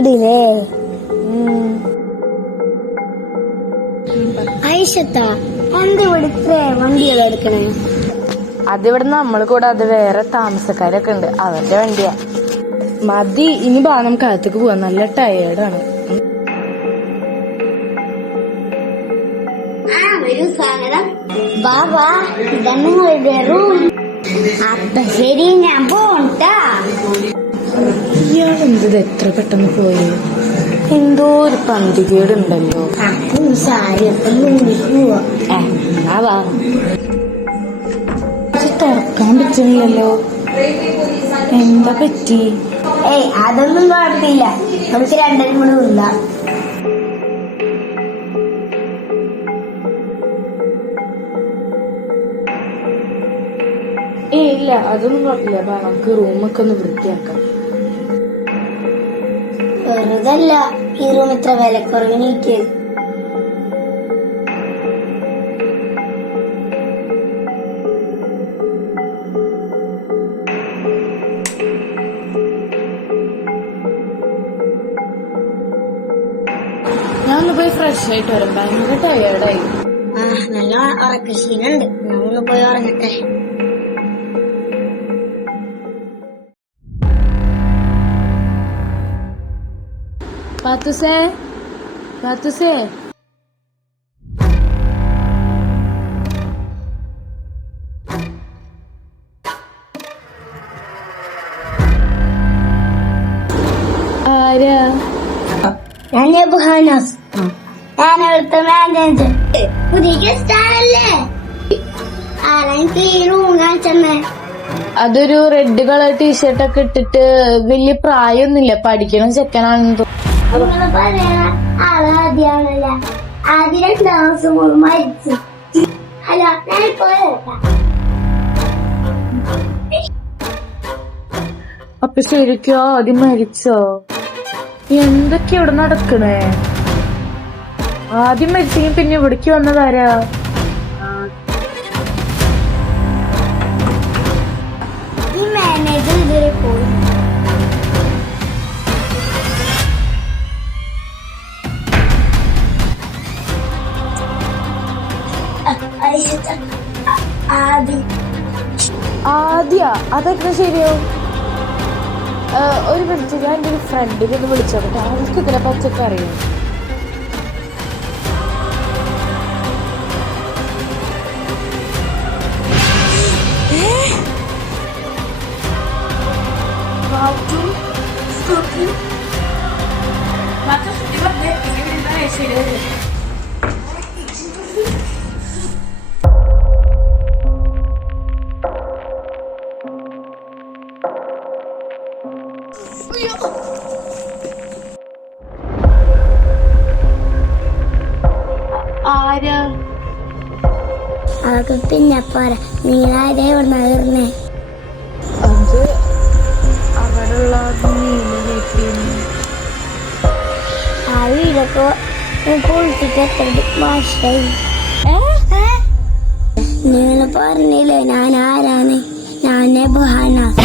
സ്പീഡിലേ. ഐഷത്താ, എന്താ ഇവിടെ ഇത്ര വണ്ടികൾ എടുക്കണേ? അതിവിടെ നമ്മൾ കൂടാതെ വേറെ താമസക്കാരൊക്കെ ഉണ്ട്, അവരുടെ വണ്ടിയാ. മതി, ഇനി ബാ നമുക്ക് അകത്തേക്ക് പോവാം, നല്ല ടയേർഡാണ്. ശരി, ഞാൻ പോണ്ടാ. ഇയാളെന്തത് എത്ര പെട്ടെന്ന് പോയി? എന്തോ ഒരു പന്തികേടുണ്ടല്ലോ. തുറക്കാൻ പറ്റുന്നില്ലല്ലോ, എന്താ പറ്റി? അതൊന്നും കുഴപ്പമില്ല, നമുക്ക് രണ്ടും കൂടെ ഇല്ല. ഇല്ല, അതൊന്നും കുഴപ്പമില്ല. നമുക്ക് റൂമൊക്കെ ഒന്ന് വൃത്തിയാക്കാം. വെറുതല്ല ഈ റൂം ഇത്ര വിലക്കുറവിനീറ്റ്. ഞാനൊന്ന് പോയി ഫ്രഷ് ആയിട്ട് വരാം, ഭയങ്കര ടയേർഡായി. നല്ല ഉറക്കക്ഷീണുണ്ട്, ഞാനൊന്ന് പോയി ഉറങ്ങട്ടെ. പാത്തുസേ, പാത്തുസേ, ആരാ? ഞാൻ ബുഹാനാസ്, ഞാൻ അവിടുത്തെ മാനേജർ. പുതിയ ഗസ്റ്റാണല്ലേ? ആരെനിക്ക് ഈ റൂം കാണിച്ചെന്നേ. അതൊരു റെഡ് കളർ ടീഷർട്ടൊക്കെ ഇട്ടിട്ട് വലിയ പ്രായമൊന്നുമില്ല, പഠിക്കണം ചെക്കനാണെന്ന് തോന്നുന്നു. നിങ്ങള് പറയണ ആള് ആദ്യാണല്ല, ആദ്യം 2 ദിവസം മുമ്പ് മരിച്ചു. അല്ല, ഞാനിപ്പോ അപ്പൊ ശരിക്കും ആദ്യം മരിച്ചോ? എന്തൊക്കെയാ ഇവിടെ നടക്കണേ? ആദ്യം മരിച്ചെങ്കിൽ പിന്നെ ഇവിടേക്ക് വന്നതാരാ? ഈ മാനേജർ ഇതുവരെ പോയി. ആദ്യ അതൊക്കെ ശരിയാവും. ഒരു മിനിറ്റ്, ഞാൻ എൻ്റെ ഒരു ഫ്രണ്ടിനെ ഒന്ന് വിളിച്ചോട്ടെ, അവൾക്ക് ഇതിനെ പച്ചൊക്കെ അറിയാം. ആരാ? അതൊക്കെ പിന്നെ പോരാ, നിങ്ങളാരേ വന്നേ? അത് അവിടെയുള്ള വീട്ടിൽ ആ വീടൊക്കെ പൊളിച്ചിട്ട് എത്ര മാസായി. നിങ്ങൾ പറഞ്ഞില്ലേ ഞാൻ ആരാണ്? ഞാനേ ബുഹാനാസ്.